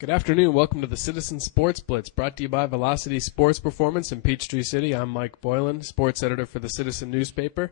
Good afternoon. Welcome to the Citizen Sports Blitz, brought to you by Velocity Sports Performance in Peachtree City. I'm Mike Boylan, sports editor for the Citizen newspaper.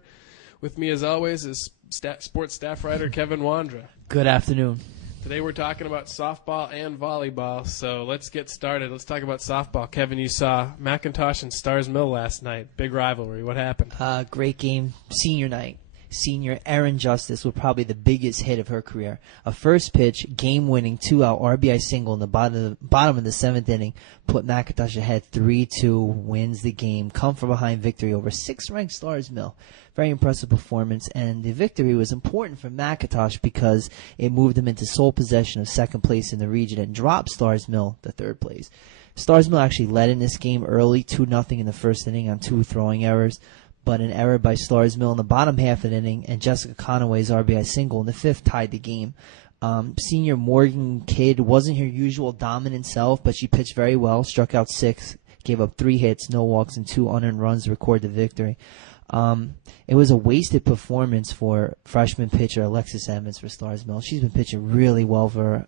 With me, as always, is sports staff writer Kevin Wandra. Good afternoon. Today we're talking about softball and volleyball, so let's get started. Let's talk about softball. Kevin, you saw McIntosh and Stars Mill last night. Big rivalry. What happened? Great game. Senior night. Senior Erin Justice with probably the biggest hit of her career. A first pitch, game-winning 2-out RBI single in the bottom of the seventh inning put McIntosh ahead 3-2, wins the game. Come from behind victory over 6th-ranked Stars Mill. Very impressive performance, and the victory was important for McIntosh because it moved him into sole possession of second place in the region and dropped Stars Mill to third place. Stars Mill actually led in this game early, 2-0 in the first inning on 2 throwing errors. But an error by Stars Mill in the bottom half of the inning and Jessica Conaway's RBI single in the fifth tied the game. Senior Morgan Kidd wasn't her usual dominant self, but she pitched very well, struck out 6, gave up 3 hits, no walks, and 2 unearned runs to record the victory. It was a wasted performance for freshman pitcher Alexis Evans for Stars Mill. She's been pitching really well for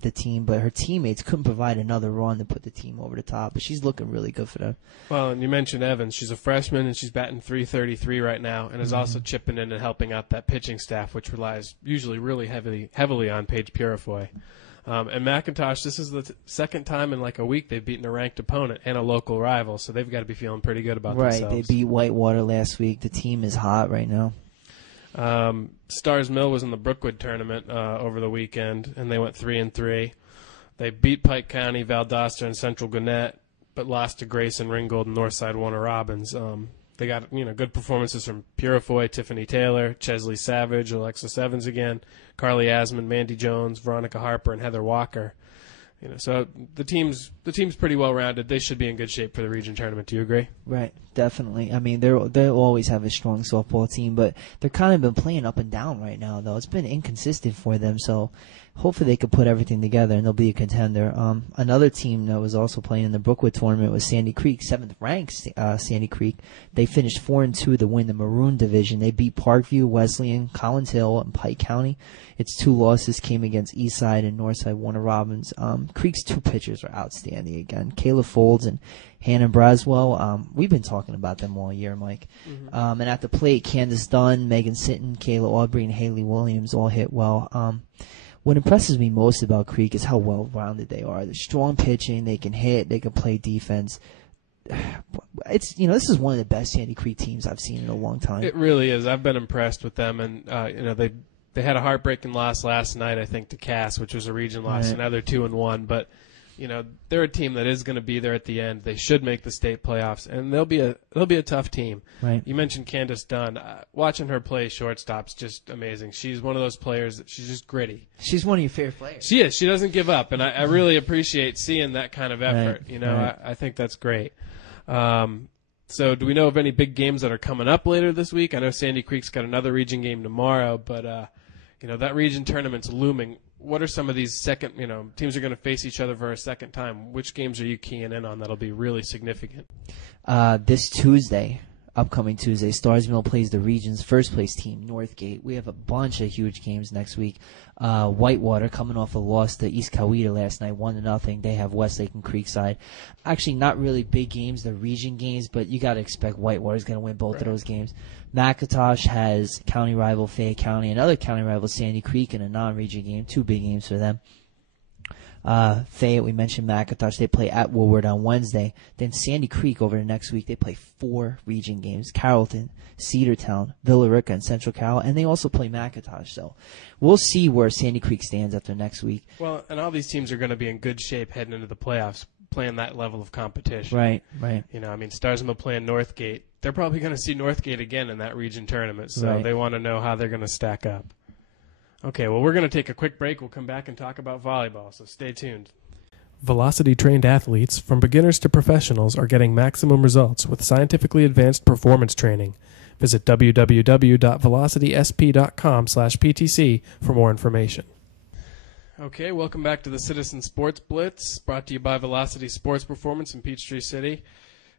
the team, but her teammates couldn't provide another run to put the team over the top. But she's looking really good for them. Well, and you mentioned Evans. She's a freshman, and she's batting .333 right now, and is also chipping in and helping out that pitching staff, which relies usually really heavily on Paige Purifoy. And McIntosh, this is the second time in like a week they've beaten a ranked opponent and a local rival, so they've got to be feeling pretty good about themselves. Right, they beat Whitewater last week. The team is hot right now. Stars Mill was in the Brookwood tournament over the weekend, and they went 3-3. They beat Pike County, Valdosta, and Central Gwinnett, but lost to Grayson, Ringgold, and Northside Warner Robins. They got good performances from Purifoy, Tiffany Taylor, Chesley Savage, Alexis Evans again, Carly Asman, Mandy Jones, Veronica Harper, and Heather Walker. So the team's pretty well rounded. They should be in good shape for the region tournament. Do you agree? Right, definitely. I mean, they'll always have a strong softball team, but they're kind of been playing up and down right now, though. It's been inconsistent for them, so hopefully they could put everything together and they'll be a contender. Another team that was also playing in the Brookwood tournament was Sandy Creek, 7th ranked Sandy Creek. They finished 4-2 to win the Maroon division. They beat Parkview, Wesleyan, Collins Hill, and Pike County. Its 2 losses came against Eastside and Northside Warner Robins. Creek's 2 pitchers are outstanding again. Kayla Folds and Hannah Braswell. We've been talking about them all year, Mike. And at the plate, Candace Dunn, Megan Sitton, Kayla Aubrey, and Haley Williams all hit well. What impresses me most about Creek is how well-rounded they are. They're strong pitching, they can hit, they can play defense. It's this is one of the best Sandy Creek teams I've seen in a long time. It really is. I've been impressed with them, and they had a heartbreaking loss last night, I think, to Cass, which was a region loss. Right. So now they're 2-1, but they're a team that is going to be there at the end. They should make the state playoffs, and they'll be a tough team. Right. You mentioned Candace Dunn. Watching her play shortstop's just amazing. She's one of those players that she's just gritty. She's one of your favorite players. She is. She doesn't give up, and I really appreciate seeing that kind of effort. Right. I think that's great. So do we know of any big games that are coming up later this week? I know Sandy Creek's got another region game tomorrow, but that region tournament's looming. What are some of these teams are going to face each other for a second time? Which games are you keying in on that'll be really significant? This upcoming Tuesday, Stars Mill plays the region's first-place team, Northgate. We have a bunch of huge games next week. Whitewater coming off a loss to East Coweta last night, 1-0. They have Westlake and Creekside. Actually, not really big games, the region games, but you got to expect Whitewater's going to win both of those games. McIntosh has county rival Fayette County, another county rival Sandy Creek in a non-region game. 2 big games for them. Fayette, we mentioned McIntosh. They play at Woodward on Wednesday. Then Sandy Creek over the next week. They play 4 region games. Carrollton, Cedartown, Villa Rica, and Central Cal. And they also play McIntosh. So we'll see where Sandy Creek stands after next week. Well, and all these teams are going to be in good shape heading into the playoffs, playing that level of competition. Right. Stars Mill playing Northgate. They're probably going to see Northgate again in that region tournament. So They want to know how they're going to stack up. Okay, well, we're going to take a quick break. We'll come back and talk about volleyball, so stay tuned. Velocity-trained athletes, from beginners to professionals, are getting maximum results with scientifically advanced performance training. Visit www.velocitysp.com/PTC for more information. Okay, welcome back to the Citizen Sports Blitz, brought to you by Velocity Sports Performance in Peachtree City.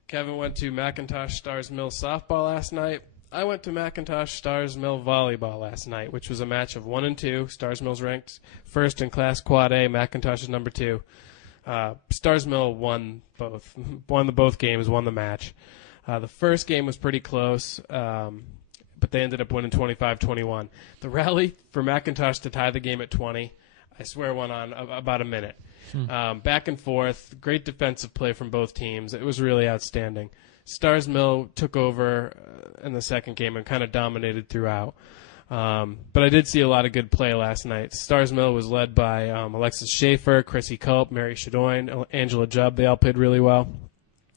Kevin went to McIntosh Stars Mill softball last night. I went to McIntosh Stars Mill volleyball last night, which was a match of 1 and 2. Stars Mill's ranked first in class quad A. McIntosh is number 2. Stars Mill won both games, won the match. The first game was pretty close, but they ended up winning 25-21. The rally for McIntosh to tie the game at 20, I swear went on about a minute. Back and forth, great defensive play from both teams. It was really outstanding. Stars Mill took over in the second game and kind of dominated throughout. But I did see a lot of good play last night. Stars Mill was led by Alexis Schaefer, Chrissy Culp, Mary Shadoin, Angela Jubb. They all played really well.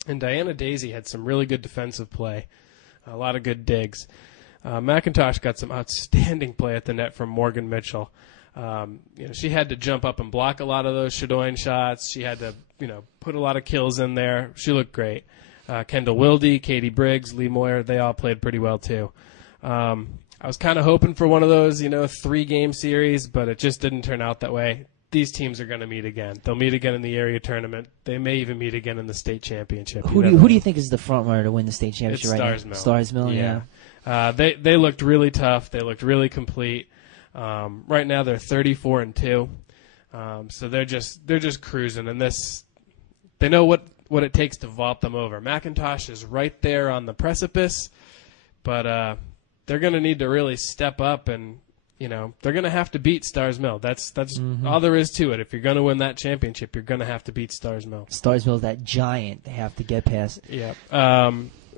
And Diana Daisy had some really good defensive play, a lot of good digs. McIntosh got some outstanding play at the net from Morgan Mitchell. She had to jump up and block a lot of those Shadoin shots. She had to, put a lot of kills in there. She looked great. Kendall Wilde, Katie Briggs, Lee Moyer, they all played pretty well too. I was kind of hoping for one of those, 3-game series, but it just didn't turn out that way. These teams are going to meet again. They'll meet again in the area tournament. They may even meet again in the state championship. Who do you think is the front runner to win the state championship it's right Stars now? Mill. Stars Mill, yeah. They looked really tough. They looked really complete. Right now they're 34-2. So they're just cruising, and they know what it takes to vault them over. McIntosh is right there on the precipice, but they're going to need to really step up, and they're going to have to beat Stars Mill. That's all there is to it. If you're going to win that championship, you're going to have to beat Stars Mill. Stars Mill's that giant they have to get past. Yeah.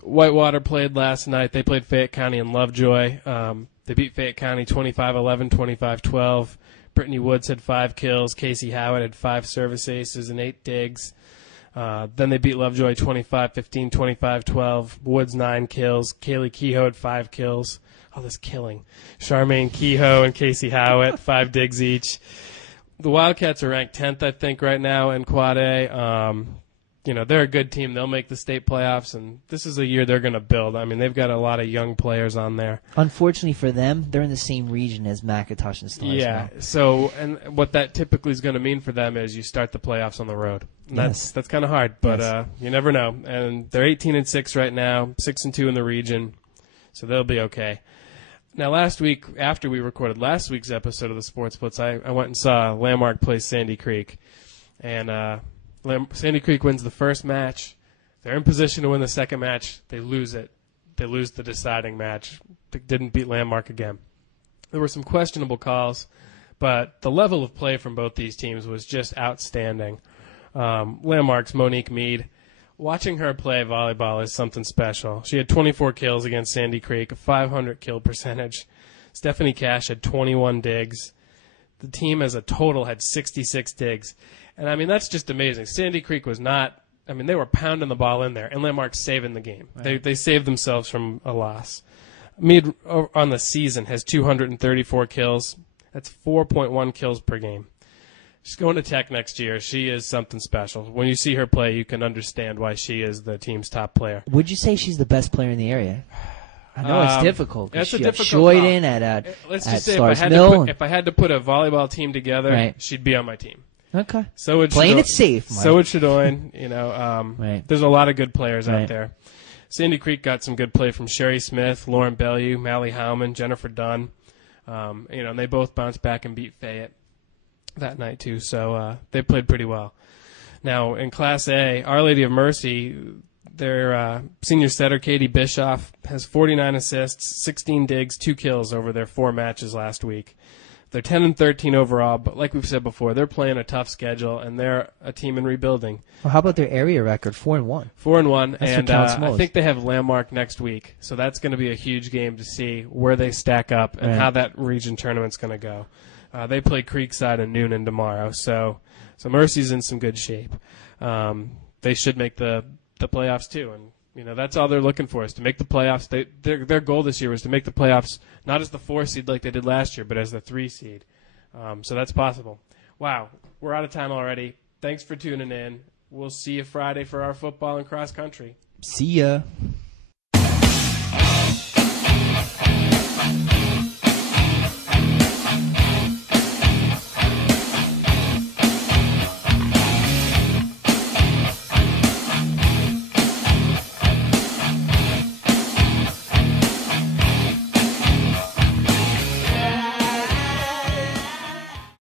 Whitewater played last night. They played Fayette County and Lovejoy. They beat Fayette County 25-11, 25-12. Brittany Woods had 5 kills. Casey Howard had 5 service aces and 8 digs. Then they beat Lovejoy 25-15, 25-12. Woods 9 kills. Kaylee Kehoe had 5 kills. All this killing. Charmaine Kehoe and Casey Howard, 5 digs each. The Wildcats are ranked 10th, I think, right now in Quad A. They're a good team. They'll make the state playoffs, and this is a year they're going to build. I mean, they've got a lot of young players on there. Unfortunately for them, they're in the same region as McIntosh and Stars Yeah, Mill. so, and what that typically is going to mean for them is you start the playoffs on the road. And that's kind of hard, but you never know. And they're 18-6 right now, 6-2 in the region, so they'll be okay. Now, last week, after we recorded last week's episode of the Sports Blitz, I went and saw Landmark play Sandy Creek. And Sandy Creek wins the first match. They're in position to win the second match. They lose it. They lose the deciding match. They didn't beat Landmark again. There were some questionable calls, but the level of play from both these teams was just outstanding. Landmark's Monique Mead. Watching her play volleyball is something special. She had 24 kills against Sandy Creek, a 500 kill percentage. Stephanie Cash had 21 digs. The team as a total had 66 digs. And, I mean, that's just amazing. Sandy Creek was not – I mean, they were pounding the ball in there, and Landmark's saving the game. Right. They saved themselves from a loss. Mead, on the season, has 234 kills. That's 4.1 kills per game. She's going to Tech next year. She is something special. When you see her play, you can understand why she is the team's top player. Would you say she's the best player in the area? I know it's difficult. That's a she difficult Shoyden call. Let's just say Stars Mill. if I had to put a volleyball team together, right. she'd be on my team. Okay. So would playing it safe, Mike. So would Shadoin. Right. There's a lot of good players right. out there. Sandy Creek got some good play from Sherry Smith, Lauren Bellew, Mally Howman, Jennifer Dunn. And they both bounced back and beat Fayette that night too. So they played pretty well. Now in Class A, Our Lady of Mercy, their senior setter Katie Bischoff has 49 assists, 16 digs, 2 kills over their 4 matches last week. They're 10-13 overall, but like we've said before, they're playing a tough schedule, and they're a team in rebuilding. Well, how about their area record, 4-1? 4-1, that's and what counts most. I think they have Landmark next week, so that's going to be a huge game to see where they stack up and how that region tournament's going to go. They play Creekside and Noonan tomorrow, so Mercy's in some good shape. They should make the playoffs too, and that's all they're looking for, is to make the playoffs. Their goal this year was to make the playoffs, not as the 4 seed like they did last year, but as the 3 seed. So that's possible. Wow, we're out of time already. Thanks for tuning in. We'll see you Friday for our football and cross country. See ya.